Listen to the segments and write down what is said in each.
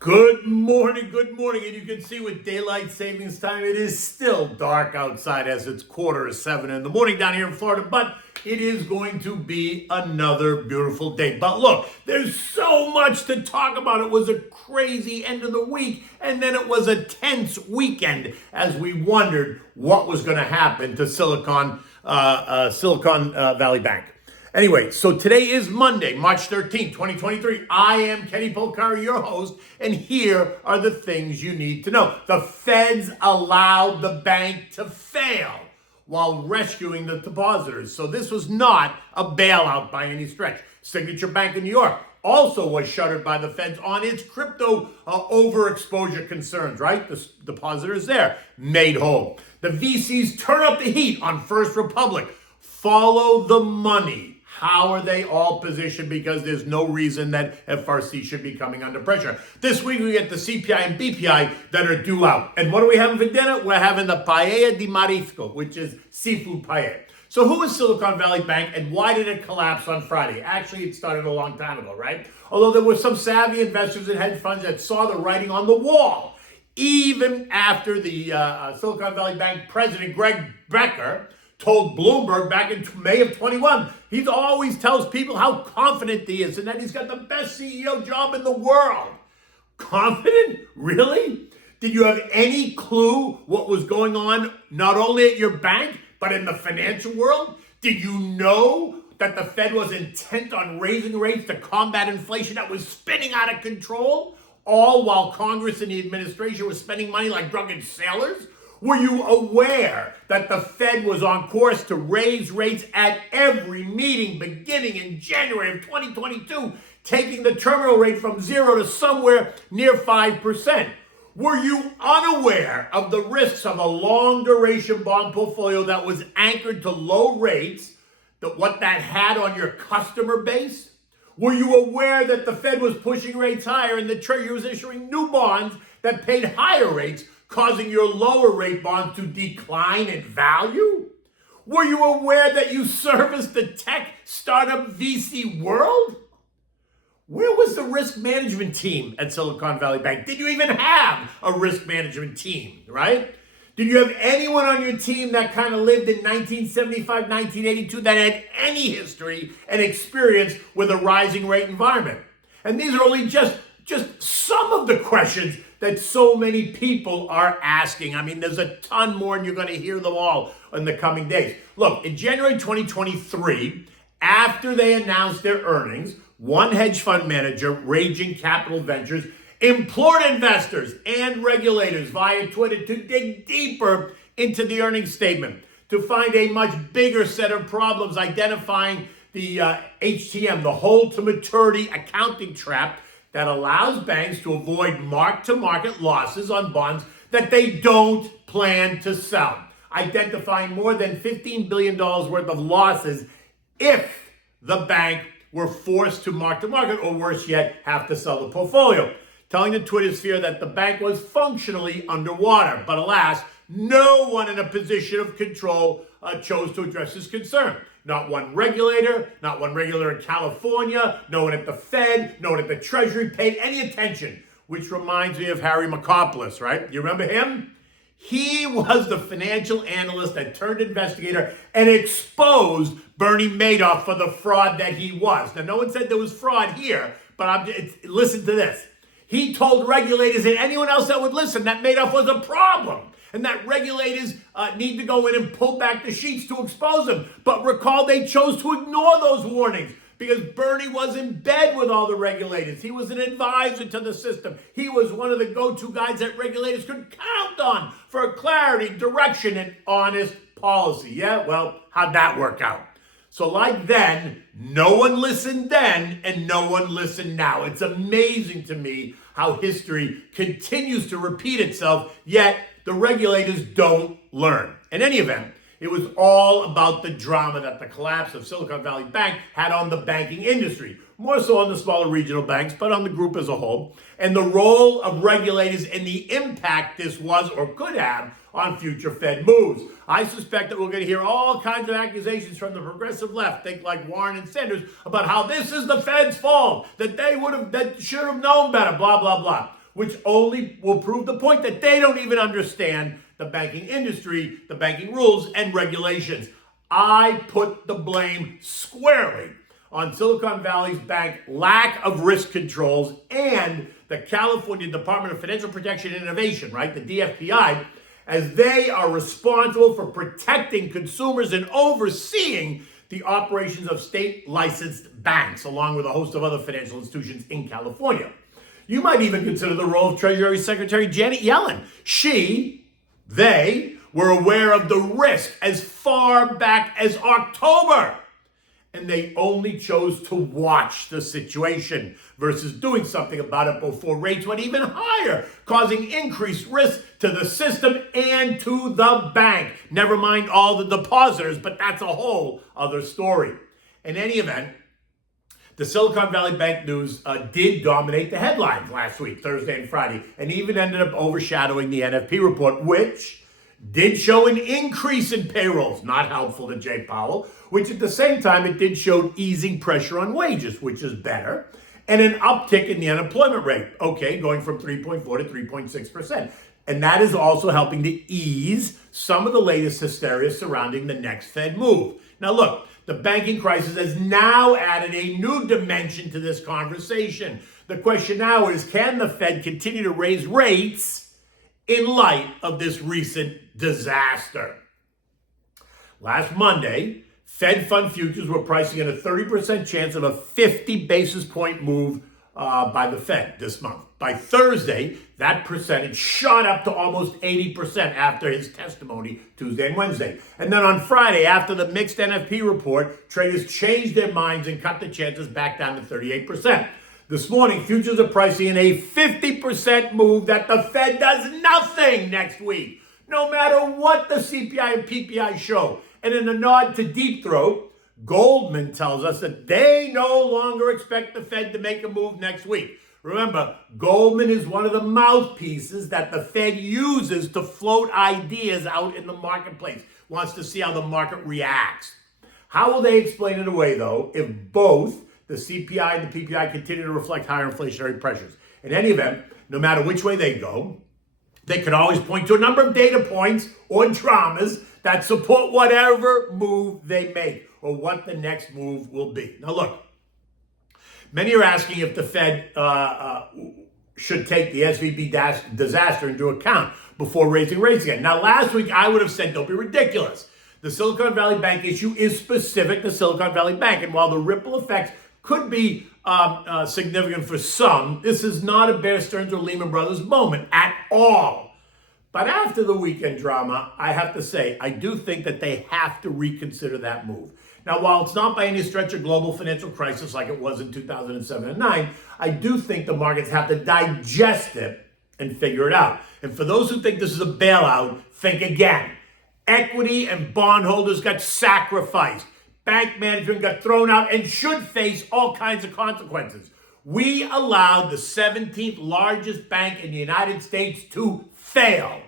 Good morning, good morning. And you can see with daylight savings time, it is still dark outside as it's 6:45 in the morning down here in Florida, but it is going to be another beautiful day. But look, there's so much to talk about. It was a crazy end of the week, and then it was a tense weekend as we wondered what was going to happen to Silicon Valley Bank. Anyway, so today is Monday, March 13th, 2023. I am Kenny Polcari, your host, and here are the things you need to know. The feds allowed the bank to fail while rescuing the depositors. So this was not a bailout by any stretch. Signature Bank in New York also was shuttered by the feds on its crypto overexposure concerns, right? The depositors there made whole. The VCs turn up the heat on First Republic. Follow the money. How are they all positioned? Because there's no reason that FRC should be coming under pressure. This week we get the CPI and BPI that are due out. And what are we having for dinner? We're having the Paella Marisco, which is seafood paella. So who is Silicon Valley Bank and why did it collapse on Friday? Actually, it started a long time ago, right? Although there were some savvy investors and hedge funds that saw the writing on the wall. Even after the Silicon Valley Bank president, Greg Becker, told Bloomberg back in May of 21, he always tells people how confident he is and that he's got the best CEO job in the world. Confident? Really? Did you have any clue what was going on not only at your bank, but in the financial world? Did you know that the Fed was intent on raising rates to combat inflation that was spinning out of control, all while Congress and the administration were spending money like drunken sailors? Were you aware that the Fed was on course to raise rates at every meeting beginning in January of 2022, taking the terminal rate from 0 to somewhere near 5%? Were you unaware of the risks of a long duration bond portfolio that was anchored to low rates, what that had on your customer base? Were you aware that the Fed was pushing rates higher and the Treasury was issuing new bonds that paid higher rates, causing your lower rate bonds to decline in value? Were you aware that you serviced the tech startup VC world? Where was the risk management team at Silicon Valley Bank? Did you even have a risk management team, right? Did you have anyone on your team that kind of lived in 1975, 1982 that had any history and experience with a rising rate environment? And these are only just some of the questions that so many people are asking. I mean, there's a ton more, and you're going to hear them all in the coming days. Look, in January 2023, after they announced their earnings, one hedge fund manager, Raging Capital Ventures, implored investors and regulators via Twitter to dig deeper into the earnings statement to find a much bigger set of problems, identifying the HTM, the hold to maturity accounting trap, that allows banks to avoid mark-to-market losses on bonds that they don't plan to sell, identifying more than $15 billion worth of losses if the bank were forced to mark-to-market, or worse yet, have to sell the portfolio, telling the Twitter sphere that the bank was functionally underwater. But alas, no one in a position of control chose to address this concern. Not one regulator in California, no one at the Fed, no one at the Treasury paid any attention, which reminds me of Harry Makopoulos, right? You remember him? He was the financial analyst that turned investigator and exposed Bernie Madoff for the fraud that he was. Now, no one said there was fraud here, but listen to this. He told regulators and anyone else that would listen that Madoff was a problem, and that regulators need to go in and pull back the sheets to expose him. But recall, they chose to ignore those warnings because Bernie was in bed with all the regulators. He was an advisor to the system. He was one of the go-to guys that regulators could count on for clarity, direction, and honest policy. Yeah, well, how'd that work out? So like then, no one listened then, and no one listened now. It's amazing to me how history continues to repeat itself, yet the regulators don't learn. In any event, it was all about the drama that the collapse of Silicon Valley Bank had on the banking industry, more so on the smaller regional banks, but on the group as a whole, and the role of regulators and the impact this was or could have on future Fed moves. I suspect that we're going to hear all kinds of accusations from the progressive left, think like Warren and Sanders, about how this is the Fed's fault, that they should have known better, blah, blah, blah. which only will prove the point that they don't even understand the banking industry, the banking rules and regulations. I put the blame squarely on Silicon Valley's bank lack of risk controls and the California Department of Financial Protection and Innovation, right, the DFPI, as they are responsible for protecting consumers and overseeing the operations of state-licensed banks, along with a host of other financial institutions in California. You might even consider the role of Treasury Secretary Janet Yellen. They were aware of the risk as far back as October, and they only chose to watch the situation versus doing something about it before rates went even higher, causing increased risk to the system and to the bank. Never mind all the depositors, but that's a whole other story. In any event, the Silicon Valley Bank news did dominate the headlines last week, Thursday and Friday, and even ended up overshadowing the NFP report, which did show an increase in payrolls, not helpful to Jay Powell, which at the same time it did show easing pressure on wages, which is better, and an uptick in the unemployment rate, going from 3.4 to 3.6%. And that is also helping to ease some of the latest hysteria surrounding the next Fed move. Now look, the banking crisis has now added a new dimension to this conversation. The question now is, can the Fed continue to raise rates in light of this recent disaster? Last Monday, Fed fund futures were pricing in a 30% chance of a 50 basis point move by the Fed this month. By Thursday, that percentage shot up to almost 80% after his testimony Tuesday and Wednesday. And then on Friday, after the mixed NFP report, traders changed their minds and cut the chances back down to 38%. This morning, futures are pricing in a 50% move that the Fed does nothing next week, no matter what the CPI and PPI show. And in a nod to Deep Throat, Goldman tells us that they no longer expect the Fed to make a move next week. Remember, Goldman is one of the mouthpieces that the Fed uses to float ideas out in the marketplace, wants to see how the market reacts. How will they explain it away, though, if both the CPI and the PPI continue to reflect higher inflationary pressures? In any event, no matter which way they go, they could always point to a number of data points or dramas that support whatever move they make or what the next move will be. Now look, many are asking if the Fed should take the SVB disaster into account before raising rates again. Now last week I would have said don't be ridiculous. The Silicon Valley Bank issue is specific to Silicon Valley Bank, and while the ripple effects could be significant for some, this is not a Bear Stearns or Lehman Brothers moment at all. But after the weekend drama, I have to say, I do think that they have to reconsider that move. Now, while it's not by any stretch a global financial crisis like it was in 2007 and 9, I do think the markets have to digest it and figure it out. And for those who think this is a bailout, think again. Equity and bondholders got sacrificed. Bank management got thrown out and should face all kinds of consequences. We allowed the 17th largest bank in the United States to fail.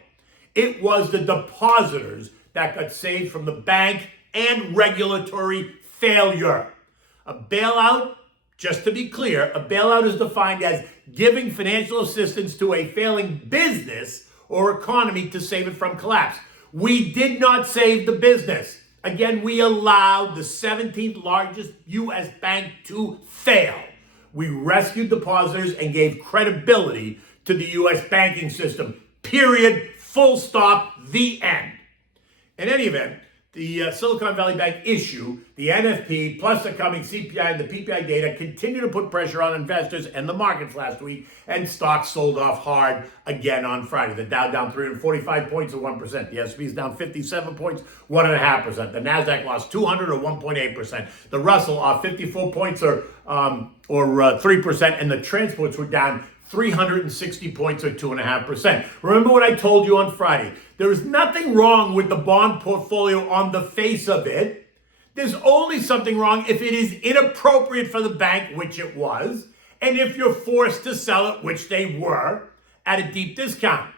It was the depositors that got saved from the bank and regulatory failure. A bailout, just to be clear, a bailout is defined as giving financial assistance to a failing business or economy to save it from collapse. We did not save the business. Again, we allowed the 17th largest U.S. bank to fail. We rescued depositors and gave credibility to the U.S. banking system. Period. Full stop. The end. In any event, the Silicon Valley Bank issue, the NFP, plus the coming CPI and the PPI data continue to put pressure on investors and the markets last week, and stocks sold off hard again on Friday. The Dow down 345 points or 1%. The S&P is down 57 points, 1.5%. The Nasdaq lost 200 or 1.8%. The Russell off 54 points or 3%, and the transports were down 360 points or 2.5%. Remember what I told you on Friday. There is nothing wrong with the bond portfolio on the face of it. There's only something wrong if it is inappropriate for the bank, which it was, and if you're forced to sell it, which they were, at a deep discount.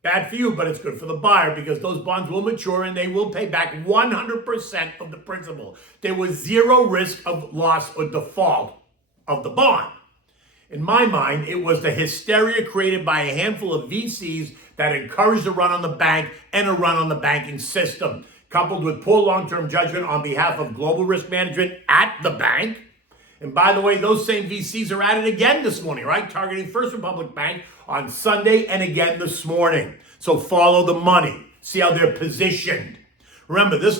Bad for you, but it's good for the buyer because those bonds will mature and they will pay back 100% of the principal. There was zero risk of loss or default of the bond. In my mind, it was the hysteria created by a handful of VCs that encouraged a run on the bank and a run on the banking system, coupled with poor long-term judgment on behalf of global risk management at the bank. And by the way, those same VCs are at it again this morning, right? Targeting First Republic Bank on Sunday and again this morning. So follow the money. See how they're positioned. Remember, the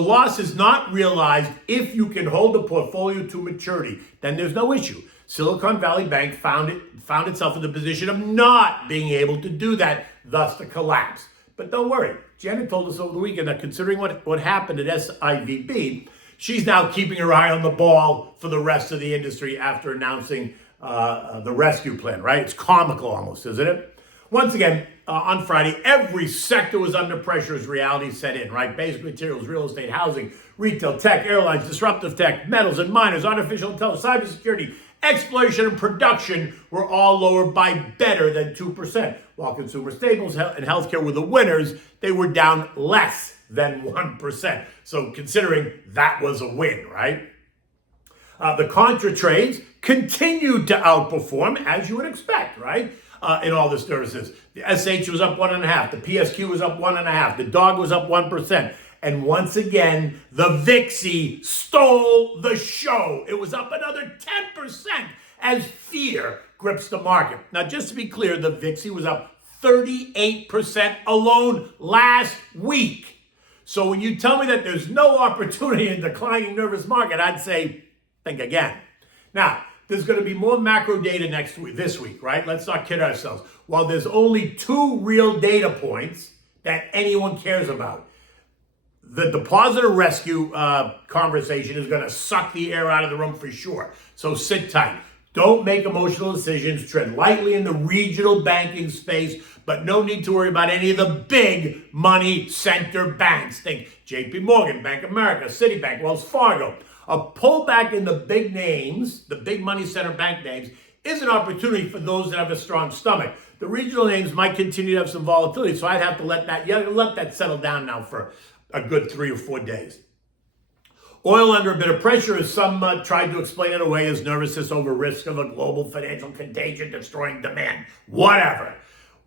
loss is not realized if you can hold the portfolio to maturity. Then there's no issue. Silicon Valley Bank found itself in the position of not being able to do that, thus the collapse. But don't worry. Janet told us over the weekend that considering what happened at SIVB, she's now keeping her eye on the ball for the rest of the industry after announcing the rescue plan, right? It's comical almost, isn't it? Once again, on Friday, every sector was under pressure as reality set in, right? Basic materials, real estate, housing, retail, tech, airlines, disruptive tech, metals and miners, artificial intelligence, cybersecurity, exploration and production were all lower by better than 2%. While consumer staples and healthcare were the winners, they were down less than 1%. So considering that was a win, right? The contra trades continued to outperform, as you would expect, right? In all the services. The SH was up 1.5%. The PSQ was up 1.5%. The DOG was up 1%. And once again, the VIXI stole the show. It was up another 10% as fear grips the market. Now, just to be clear, the VIXI was up 38% alone last week. So when you tell me that there's no opportunity in a declining nervous market, I'd say, think again. Now, there's going to be more macro data this week, right? Let's not kid ourselves. While there's only 2 real data points that anyone cares about, the depositor rescue conversation is going to suck the air out of the room for sure. So sit tight. Don't make emotional decisions. Tread lightly in the regional banking space, but no need to worry about any of the big money center banks. Think JP Morgan, Bank of America, Citibank, Wells Fargo. A pullback in the big names, the big money center bank names, is an opportunity for those that have a strong stomach. The regional names might continue to have some volatility, so I'd have to let that settle down now for a good 3 or 4 days. Oil under a bit of pressure as some tried to explain it away as nervousness over risk of a global financial contagion destroying demand. Whatever.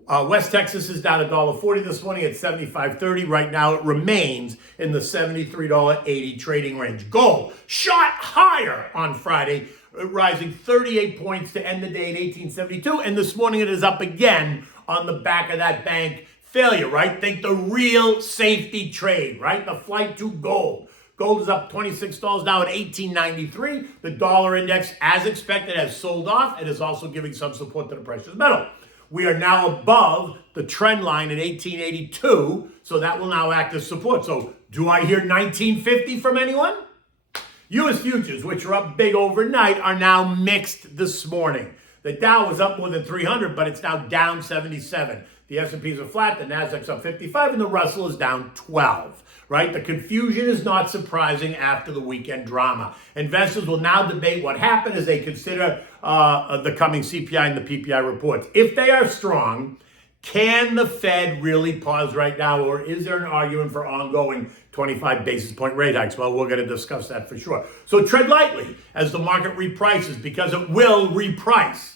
West Texas is down $1.40 this morning at 75.30. Right now it remains in the $73.80 trading range. Gold shot higher on Friday, rising 38 points to end the day at 1872. And this morning it is up again on the back of that bank failure, right? Think the real safety trade, right? The flight to gold. Gold is up $26 now at $18.93. The dollar index, as expected, has sold off and is also giving some support to the precious metal. We are now above the trend line at 1882, so that will now act as support. So do I hear 1950 from anyone? U.S. futures, which are up big overnight, are now mixed this morning. The Dow was up more than 300, but it's now down 77. The S&Ps are flat, the Nasdaq's up 55, and the Russell is down 12, right? The confusion is not surprising after the weekend drama. Investors will now debate what happened as they consider the coming CPI and the PPI reports. If they are strong, can the Fed really pause right now, or is there an argument for ongoing 25 basis point rate hikes? Well, we're going to discuss that for sure. So tread lightly as the market reprices, because it will reprice.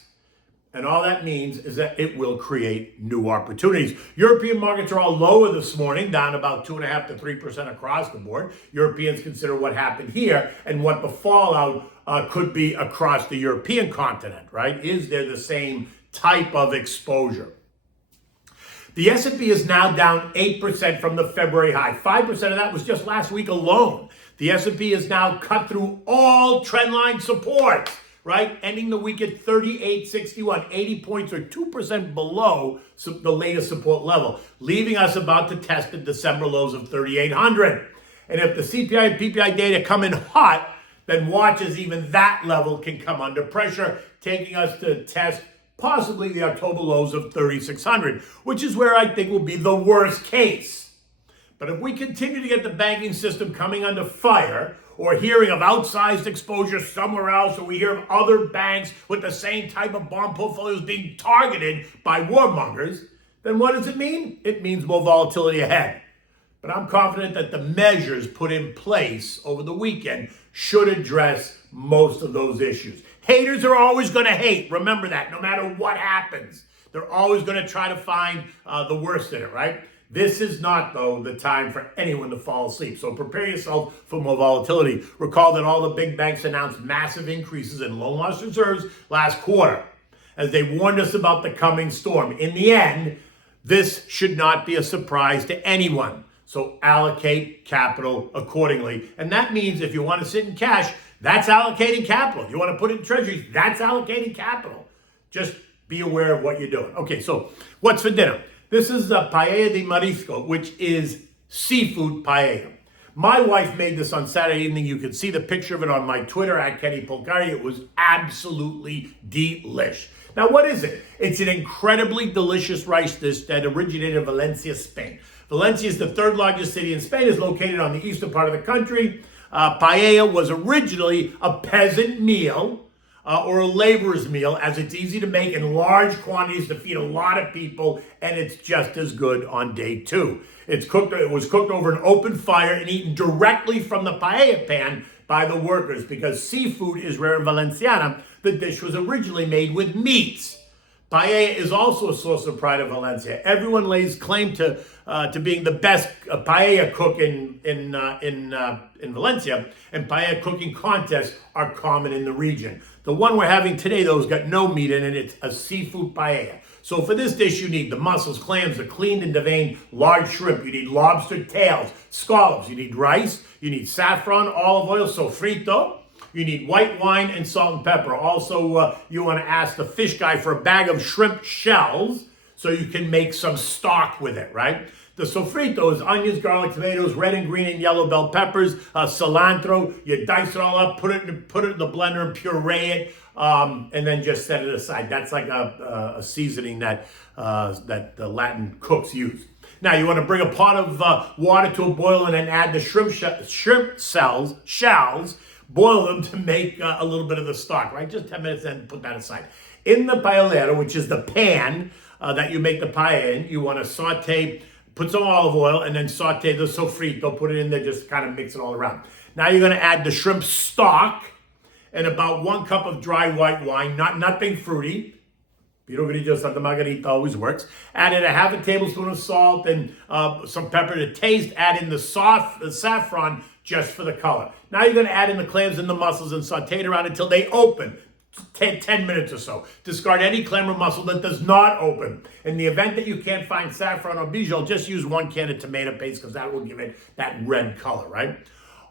And all that means is that it will create new opportunities. European markets are all lower this morning, down about 2.5% to 3% across the board. Europeans consider what happened here and what the fallout could be across the European continent, right? Is there the same type of exposure? The S&P is now down 8% from the February high. 5% of that was just last week alone. The S&P is now cut through all trendline supports, right? Ending the week at 38.61, 80 points or 2% below the latest support level, leaving us about to test the December lows of 3,800. And if the CPI and PPI data come in hot, then watch as even that level can come under pressure, taking us to test possibly the October lows of 3,600, which is where I think will be the worst case. But if we continue to get the banking system coming under fire, or hearing of outsized exposure somewhere else, or we hear of other banks with the same type of bond portfolios being targeted by warmongers, then what does it mean? It means more volatility ahead. But I'm confident that the measures put in place over the weekend should address most of those issues. Haters are always going to hate. Remember that, no matter what happens. They're always going to try to find the worst in it, right? This is not, though, the time for anyone to fall asleep. So prepare yourself for more volatility. Recall that all the big banks announced massive increases in loan loss reserves last quarter, as they warned us about the coming storm. In the end, this should not be a surprise to anyone. So allocate capital accordingly. And that means if you want to sit in cash, that's allocating capital. If you want to put it in treasuries, that's allocating capital. Just be aware of what you're doing. Okay, so what's for dinner? This is the Paella Marisco, which is seafood paella. My wife made this on Saturday evening. You can see the picture of it on my Twitter at Kenny Polcari. It was absolutely delish. Now, what is it? It's an incredibly delicious rice dish that originated in Valencia, Spain. Valencia is the third largest city in Spain. It's located on the eastern part of the country. Paella was originally a peasant meal or a laborer's meal, as it's easy to make in large quantities to feed a lot of people, and it's just as good on day two. It was cooked over an open fire and eaten directly from the paella pan by the workers. Because seafood is rare in Valenciana, the dish was originally made with meats. Paella is also a source of pride of Valencia. Everyone lays claim to being the best paella cook in Valencia, and paella cooking contests are common in the region. The one we're having today, though, has got no meat in it. It's a seafood paella. So for this dish, you need the mussels, clams, the cleaned and deveined large shrimp. You need lobster tails, scallops. You need rice. You need saffron, olive oil, sofrito. You need white wine and salt and pepper. Also, you want to ask the fish guy for a bag of shrimp shells so you can make some stock with it, right? The sofrito is onions, garlic, tomatoes, red and green and yellow bell peppers, cilantro. You dice it all up, put it in the blender and puree it, and then just set it aside. That's like a seasoning that the Latin cooks use. Now, you want to bring a pot of water to a boil and then add the shrimp shells. Boil them to make a little bit of the stock, right? Just 10 minutes, then put that aside. In the paellera, which is the pan that you make the paella in, you want to put some olive oil, and then saute the sofrito, put it in there, just kind of mix it all around. Now you're going to add the shrimp stock and about 1 cup of dry white wine, nothing fruity. Piro Grillo Santa Margarita always works. Add in a half a tablespoon of salt and some pepper to taste. Add in the saffron just for the color. Now you're going to add in the clams and the mussels and saute it around until they open. 10 minutes or so. Discard any clam or mussel that does not open. In the event that you can't find saffron or bijol, just use 1 can of tomato paste because that will give it that red color, right?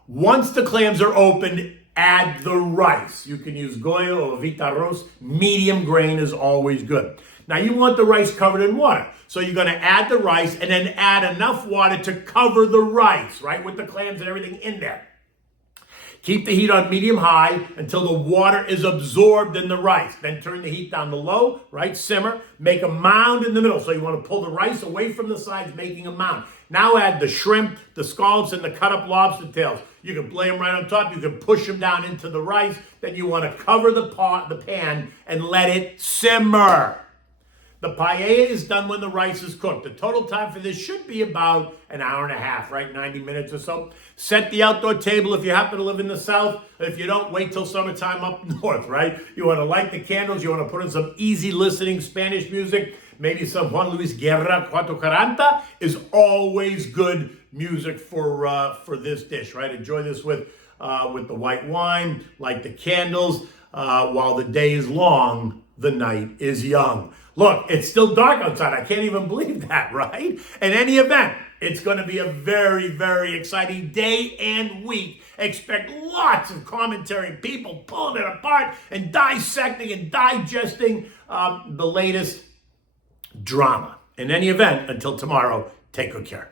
Once the clams are opened, add the rice. You can use goyo or vita arroz. Medium grain is always good. Now you want the rice covered in water. So you're going to add the rice and then add enough water to cover the rice, right? With the clams and everything in there. Keep the heat on medium-high until the water is absorbed in the rice. Then turn the heat down to low, right? Simmer. Make a mound in the middle. So you want to pull the rice away from the sides, making a mound. Now add the shrimp, the scallops, and the cut-up lobster tails. You can lay them right on top. You can push them down into the rice. Then you want to cover the pan, and let it simmer. The paella is done when the rice is cooked. The total time for this should be about an hour and a half, right? 90 minutes or so. Set the outdoor table if you happen to live in the south. If you don't, wait till summertime up north, right? You want to light the candles. You want to put in some easy listening Spanish music. Maybe some Juan Luis Guerra, 440 is always good music for this dish, right? Enjoy this with the white wine, light the candles. While the day is long, the night is young. Look, it's still dark outside. I can't even believe that, right? In any event, it's going to be a very, very exciting day and week. Expect lots of commentary, people pulling it apart and dissecting and digesting the latest drama. In any event, until tomorrow, take good care.